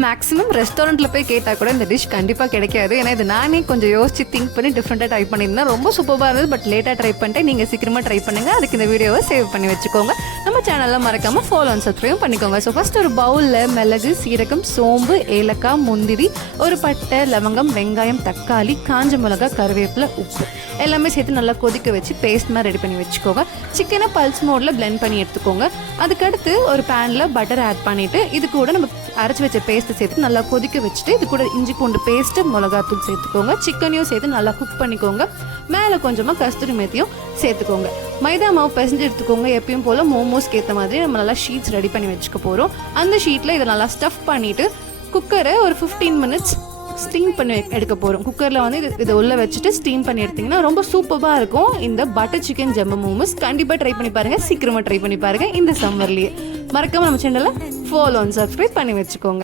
Maximum ரெஸ்டாரண்ட்டில் போய் கேட்டால் கூட இந்த டிஷ் கண்டிப்பாக கிடைக்காது. ஏன்னா இது நானே கொஞ்சம் யோசிச்சு திங்க் பண்ணி டிஃப்ரெண்ட்டாக ட்ரை பண்ணியிருந்தேன். ரொம்ப சூப்பராக இருந்தது. பட் லேட்டாக ட்ரை பண்ணிட்டேன். நீங்கள் சீக்கிரமாக ட்ரை பண்ணுங்கள். அதுக்கு இந்த வீடியோவை சேவ் பண்ணி வச்சுக்கோங்க. நம்ம சேனலில் மறக்காமல் ஃபாலோ அண்ட் சப்ஸ்கிரைப் பண்ணிக்கோங்க. ஸோ ஃபஸ்ட் ஒரு பவுலில் மிளகு, சீரகம், சோம்பு, ஏலக்காய், முந்திரி, ஒரு பட்டை, லவங்கம், வெங்காயம், தக்காளி, காஞ்ச மிளகா, கருவேப்பிலை, உப்பு எல்லாமே சேர்த்து நல்லா கொதிக்க வச்சு பேஸ்ட் மாதிரி ரெடி பண்ணி வச்சுக்கோங்க. சிக்கனை பல்ஸ் மோடில் பிளெண்ட் பண்ணி எடுத்துக்கோங்க. அதுக்கடுத்து ஒரு பேனில் பட்டர் ஆட் பண்ணிவிட்டு இது கூட நம்ம அரைச்சி வச்ச பேஸ்ட்டை சேர்த்து நல்லா கொதிக்க வச்சுட்டு இது கூட இஞ்சி பூண்டு பேஸ்ட்டு, மிளகாத்தூள் சேர்த்துக்கோங்க. சிக்கனையும் சேர்த்து நல்லா குக் பண்ணிக்கோங்க. மேலே கொஞ்சமாக கஸ்தூரி மேத்தியும் சேர்த்துக்கோங்க. மைதா மாவு பிசைஞ்சு எடுத்துக்கோங்க. எப்பயும் போல் மோமோஸ்க்கு ஏற்ற மாதிரி நம்ம நல்லா ஷீட்ஸ் ரெடி பண்ணி வச்சுக்க போகிறோம். அந்த ஷீட்டில் இதை நல்லா ஸ்டஃப் பண்ணிவிட்டு குக்கரை ஒரு 15 மினிட்ஸ் ஸ்டீம் பண்ணி எடுக்க போகிறோம். குக்கரில் வந்து இதை உள்ள வச்சுட்டு ஸ்டீம் பண்ணி எடுத்திங்கன்னா ரொம்ப சூப்பராக இருக்கும். இந்த பட்டர் சிக்கன் ஜம்போ மோமோஸ் கண்டிப்பாக ட்ரை பண்ணி பாருங்கள். சீக்கிரமாக ட்ரை பண்ணி பாருங்கள். இந்த சம்மர்லேயே மறக்காமல் நம்ம சேனலை ஃபாலோ அண்ட் சப்ஸ்கிரைப் பண்ணி வச்சுக்கோங்க.